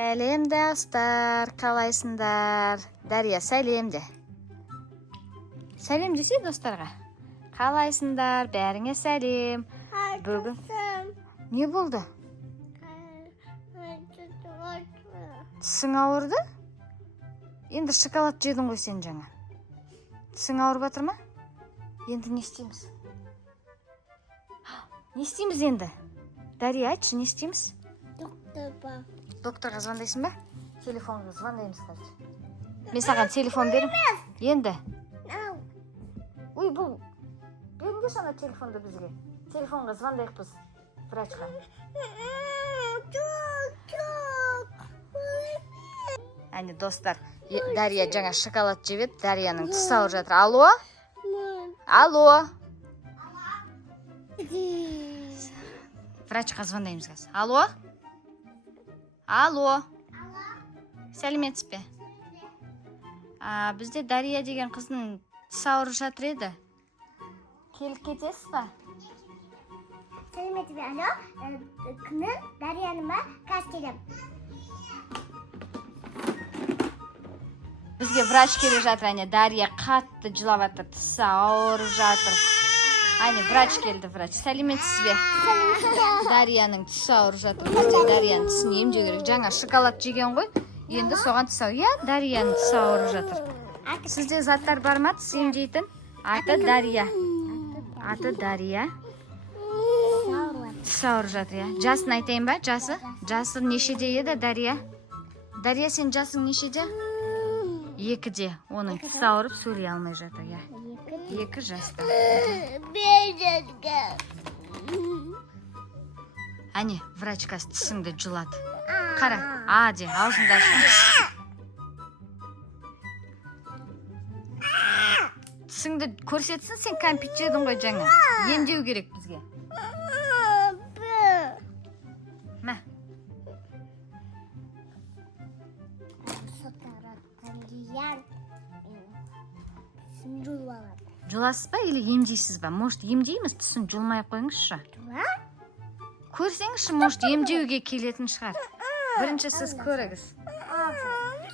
Сәлем достар, қалайсыңдар? Дария, сәлем де. Сәлем десе достарға. Қалайсыңдар? Бәріңе сәлем. Бүгін не болды? Тісің ауырды? Енді шоколад жедің ғой сен жаңа. Тісің ауырып жатыр ма? Енді не істейміз? Не істейміз енді? Дария, айтшы, не істейміз? Докторға звондайсың ба? Телефонға звондаймыз қазір. Мен саған телефон берем. Енді. Ой, бұл беріңдеші ана телефонды бізге. Телефонға звондайық біз врачқа. Әне достар, Дария жаңа шоколад жеп еді, Дарияның тісі ауырып жатыр. Алло? Алло? Врачқа звондаймыз қазір. Алло? Алло? Сәлеметсіз бе? Бізде Дария деген қыздың тісі ауырып жатыр еді. Келіп кетесіз ба? Сәлеметсіз бе? Алло? Кімнің? Дарияның ба? Қазір келем. Бізге врач келе жатыр, әне Дария қатты жылап жатыр, тісі ауырып жатыр. Әне врач келді, врач. Сәлеметсіз бе? Дарияның тісі ауырып жатыр. Бізде Дарияның тісін емдеу керек. Жаңа шоколад жеген ғой. Енді соған тісі ауырып. Иә, Дарияның тісі ауырып жатыр. Сізде заттар бар ма тіс емдейтін? Аты Дария. Аты Дария. Тісі ауырып жатыр, иә. Жасын айтайын ба? Жасы? Жасы нешеде еді, Дария? Дария, сен жасың нешеде? 2-де. Оның тісі ауырып сөйлей алмай жатыр, иә. 2 жаста. Әне, врач қазір тісіңді жұлады. Қара, де, аузыңды ашы. Тісіңді көрсетсін, сен кәмпит жедің ғой жаңа. Емдеу керек бізге. Мә. Жұласыз ба, или емдейсіз ба? Может, емдейміз, тісін жұлмай қойыңызшы. Көрсеңізші, может, емдеуге келетін шығар. Бірінші сіз көріңіз.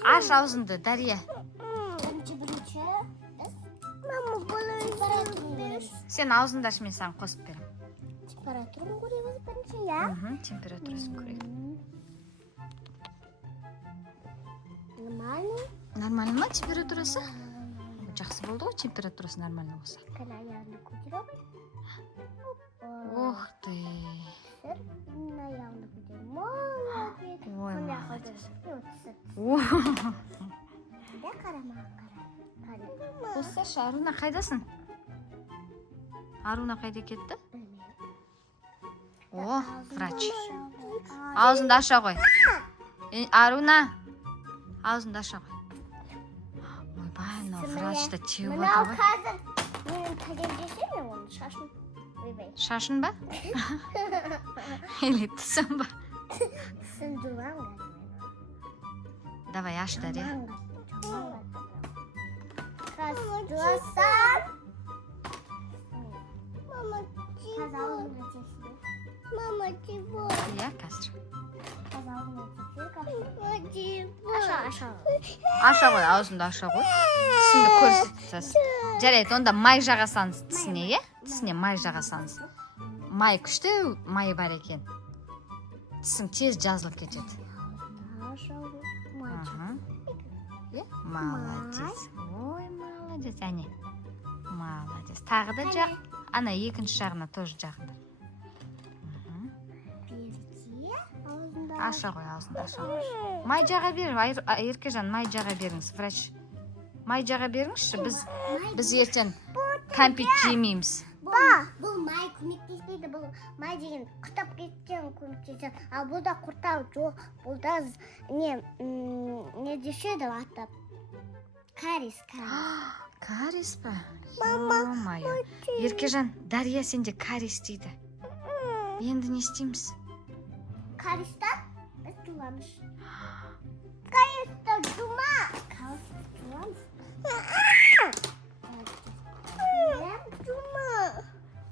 Аш аузыңды, Дария. Сен аузыңды аш, мен саған қосып берем. Температураны көреміз бірінші, иә? Температурасын көрейік. Нормально. Нормально ма температурасы? Жақсы болды ғой, температурасы нормально болса. Аяғымды көтере ғой. Ох ты. Аяғымды көтере. Молодец. Ой, молодец. Да, қарамаған қара. Қоссашы, Аруна қайдасың? Аруна қайда кетті? О, врач. Аузыңды аша ғой. Аруна, аузыңды аша ғой. Ойбай, мынау врачта теуіп отыр ғой. Қазір менің тәжірибесім мен оның шашын ойбай. Шашын ба? Или тісін ба? Тісін жуған. Давай, аш, Дария. Қазір жуасам. Мама, тибо. Мама, тибо. Иә, қазір. Аша ғой, аузыңды аша ғой. Тісіңді көрсетсіз. Жарайды, онда май жағасаңыз тісіне, е? Тісіне май жағасаңыз. Май күшті, май бар екен. Тісің тез жазылып кетеді. Молодец. Ой, молодец. Әне. Молодец. Тағы да жақ. Ана екінші жағына тоже жағында. Аша ғой, аузында аша ғой. Май жаға беріңіз, Еркежан, май жаға беріңіз, врач. Май жаға беріңізші, біз ертең кәмпит жемейміз. Бұл май көмектеспейді, бұл май деген құртап кеткен көмектеседі. Ал бұл да құртау жоқ, бұл да не дешеді атап? Карис. Карис па? Мама, Еркежан, Дария сенде карис дейді. Енді не істейміз? Каристан біз туламыз. Каристан тума. Каристан туламыз.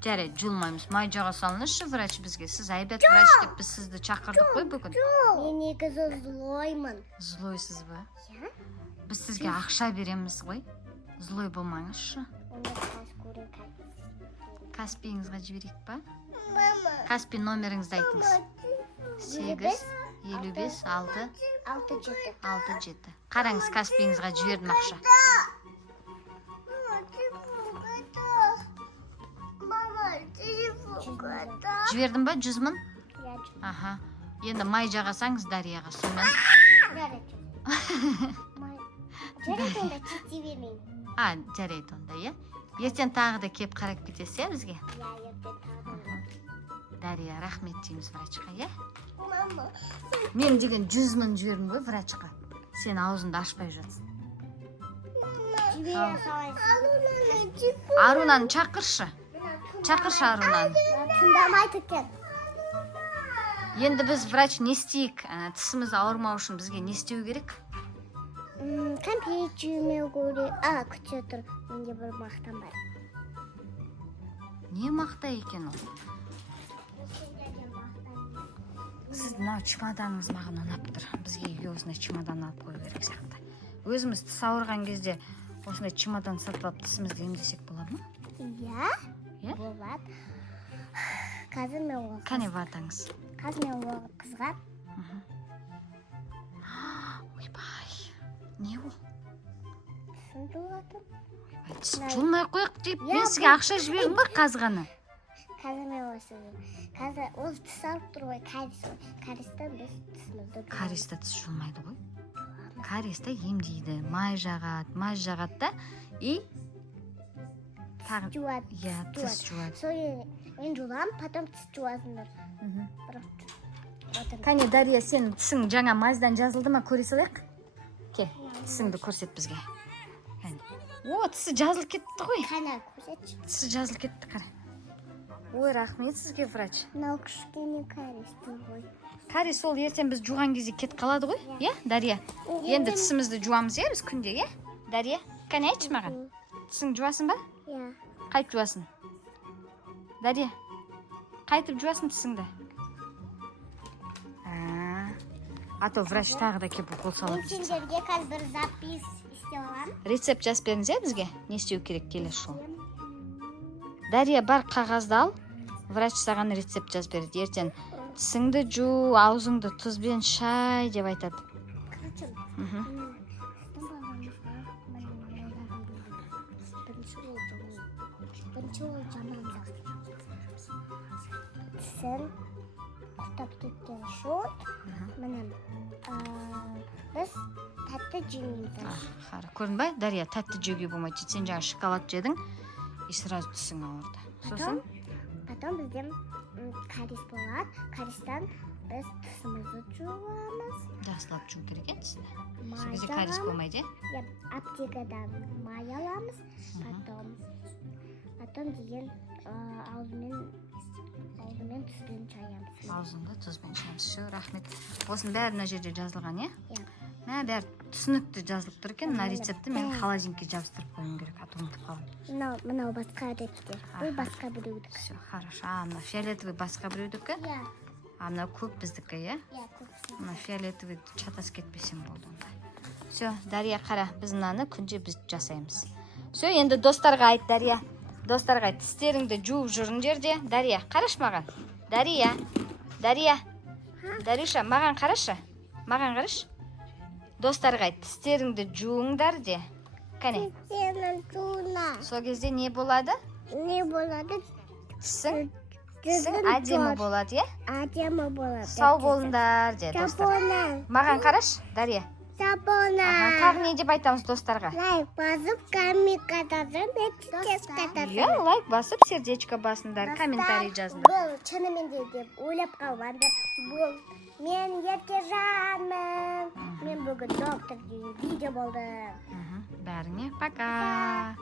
Жарайды, жуылмаймыз. Май жаға салыңызшы врач бізге. Сіз айбат врач деп біз сізді шақырдық қой бүгін. Мен негізі злоймын. Злойсыз ба? Иә? Біз сізге ақша береміз ғой. Злой болмаңызшы. Онда қаз көрін Каспиіңізға жіберейік па? Мама. Каспи номеріңізді айтыңыз. 8 55 6 6 7. Қараңыз, Каспиіңізға жібердім ақша. Жібердім ба 100 мың? Аха. Енді май жағасаңыз Дарияға сумен. Жарайды онда кете бермеймін. Жарайды онда, иә? Ертең тағы да кеп қарап кетесіз, бізге? Иә, ертең тағы. Дария, рахмет дейміз врачқа, иә? Мама. Мен деген 100 мың жібердім ғой врачқа. Сен аузыңды ашпай жатсың. Жібере салайын. Арунаны шақыршы. Шақыршы Арунаны. Тыңдамайды екен. Енді біз врач не істейік? Тісіміз ауырмау үшін бізге не істеу керек? Кәмпит жемеу керек. Күте тұр. Менде бір мақтан бар. Не мақта екен ол? Сіз мынау чемоданыңыз маған ұнап тұр. Бізге үйге осындай чемодан алып қою керек сияқты. Өзіміз тіс ауырған кезде осындай чемодан сатып алып тісімізді емдесек болады ма? Иә, болады. Қазір мен ол Кәне ватаңыз. Қазір мен ол қызға. Ойбай, не ол? Тісін жуылатын. Тіс жұлмай қойық деп, мен сізге ақша жібердім ғой қазғаны. Қазір мен осы. Қазір ол тіс алып тұр ғой, каристан біз тісімізді. Кариста тіс жұлмайды ғой. Кариста емдейді, май жағады да, и жуады. Иә, тіс жуады. Сол мен жуам, потом тіс жуасыңдар. Кәне, Дария, сен тісің жаңа маздан жазылды ма, көре салайық? Ке, тісіңді көрсет бізге. О, тісі жазылып кетті ғой. Қана көрсетші. Тісі жазылып кетті, қара. Ой, рахмет сізге, врач. Мынау кішкене каристі ғой. Карис ол ертең біз жуған кезде кетіп қалады ғой, иә, Дария? Енді тісімізді жуамыз, иә, біз күнде, иә? Дария, кәне айтшы маған. Тісің жуасың ба? Иә. Қайтып жуасың? Дария, қайтып жуасың тісіңді? А то врач тағы да кеп укол салады. Мен сендерге қазір бір запис істеп аламын. Рецепт жазып беріңіз, иә, бізге? Не істеу керек келесі жолы? Дария, бар қағазды ал. Врач саған рецепт жазып береді. Ертең тісіңді жу, аузыңды тұзбен шай деп айтады. Бірінші ол жаман тісін құттап кеткен шот. Мінім, біз тәтті жемейміз. Көрінбай, Дария, тәтті жеуге болмайды. Сен жаңа шоколад жедің, и сразу тісің ауырды. Сосын? Потом бізден карис болады. Каристан біз тісімізді жуамыз. Жақсылап жуу керек екен тісті. Май Сол кезде карис болмайды, иә? Аптекадан май аламыз. Потом деген аузымен тұзбен шаямыз. Аузыңды тұзбен шаямыз. Все, рахмет. Осының бәрі мына жерде жазылған, иә? Иә. Бәрі түсінікті жазылып тұр екен. Мына рецепті мен холодильникке жабыстырып қоюым керек, а то ұмытып қаламын. Мынау басқа рецептер. Бұл басқа біреудікі. Все, хорошо. Мына фиолетовый басқа біреудікі? Иә. Мына көк біздікі, иә? Иә, көк. Мына фиолетовый чатас кетпесем болды онда. Все, Дария, қара, біз мынаны күнде біз жасаймыз. Все, енді достарға айт, Дария. Достарға айт, тістеріңді жуып жүріңдер де. Дария, қараш маған. Дария. Дарюша, маған қарашы. Маған қараш. Достарға айт, тістеріңді жуыңдар де. Кәне. Тістерін жуына. Сол кезде не болады? Не болады? Тісің әдемі болады, е? Әдемі болады. Сау болыңдар де, достар. Маған қараш, Дария. Сабона. Тағы не деп айтамыз достарға? Лайк басып, комментарий жазыңдар. Иә, лайк басып, сердечко басыңдар, комментарий жазыңдар. Бұл шынымен де деп ойлап қалғандар. Бұл мен Еркежанмын. Мен бүгін доктор деген видео болды. Бәріңе пока.